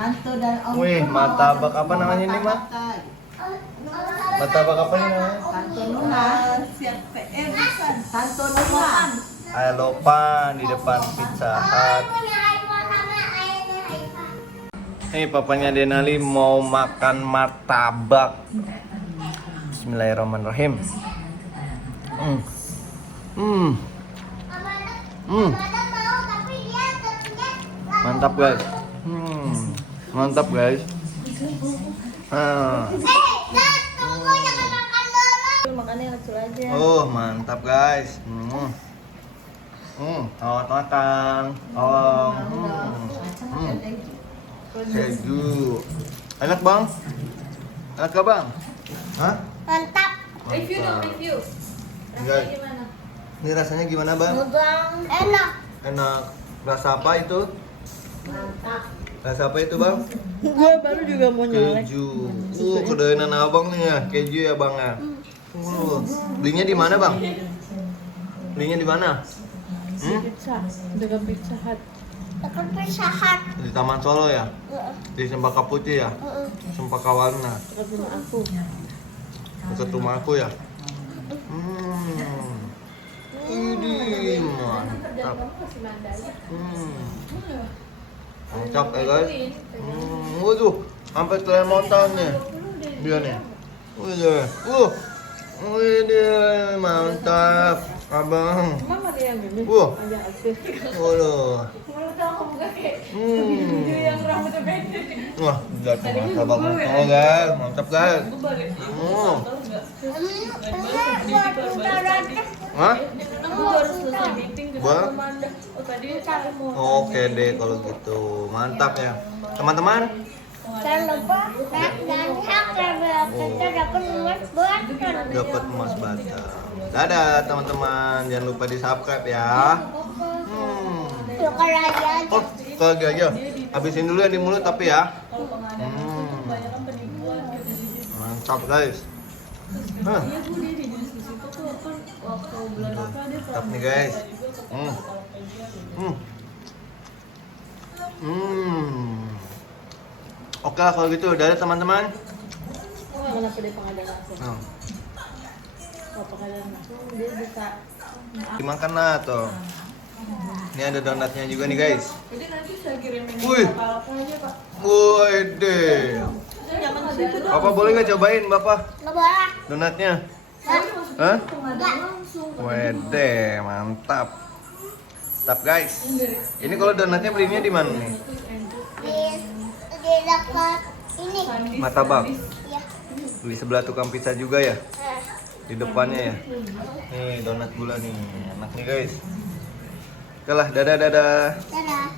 Kanto dan Om. Wih, martabak apa namanya ini, Mak? Martabak apa ini namanya? Kanto Nuna. Kanto Nuna. Alopan di depan Pizza Hut. Nih papanya Denali mau makan martabak. Bismillahirrahmanirrahim. Mantap guys. Mantap guys. Makannya kecil aja. Oh mantap guys. Selamat makan. Keju. Enak bang? Enak gak bang? Hah? Mantap. Review dong, review. Enggak. Rasanya gimana? Ini rasanya gimana bang? Enak. Enak. Rasa apa itu? Mantap. Rasa apa itu bang? Gue baru juga mau nyolek. Keju. Kedoyanan abang nih ya. Keju ya bang ya. Belinya di mana bang? Belinya di mana? Pizza, dekat Pizza Hut. Dekat Pizza Hut. Di Taman Solo ya? Di Cempaka Putih ya? Cempaka Warna. Dekat rumah aku. Dekat rumah aku ya? Ini mantap. Mantap ya guys. Waduh, sampai kelemotan nih. Dia nih. Wih, mantap. Abang. Emang ada yang gini? Wah. Ada aktif. Waduh. Menurut aku enggak kayak video yang rambutnya pendek. Wah, udah mantap banget. Oh guys, mantap guys. Hah? Aku baru selesai meeting ke Gua? Amanda. Oh tadi aku mau. Oke deh kalau gitu. Mantap ya. Teman-teman, Jangan lupa like dan subscribe biar kita dapat emas buat dapat emas batam. Dadah teman-teman, jangan lupa di-subscribe ya. Tukar aja. Oh, lagi aja. Habisin dulu yang di mulut tapi ya. Mantap guys. Mantap nih guys. Oke lah kalau gitu, dadah teman-teman. Oh, kenapa dia pengadaan langsung? Kalau pengadaan langsung dia bisa. Dimakan lah tuh. Ini ada donatnya juga nih guys. Jadi nanti saya kirimin Wih. kapalnya aja pak. Woi deh. Jangan ke situ dong. Bapak boleh nggak cobain bapak Nggak boleh. donatnya? Hah? Wede, mantap. Mantap guys. Ini kalau donatnya belinya di mana nih? Di dekat ini. Martabak. Ya. Beli sebelah tukang pizza juga ya? Di depannya ya. Nih donat gula nih, enak nih guys. Oke lah, dadah dadah. Dadah.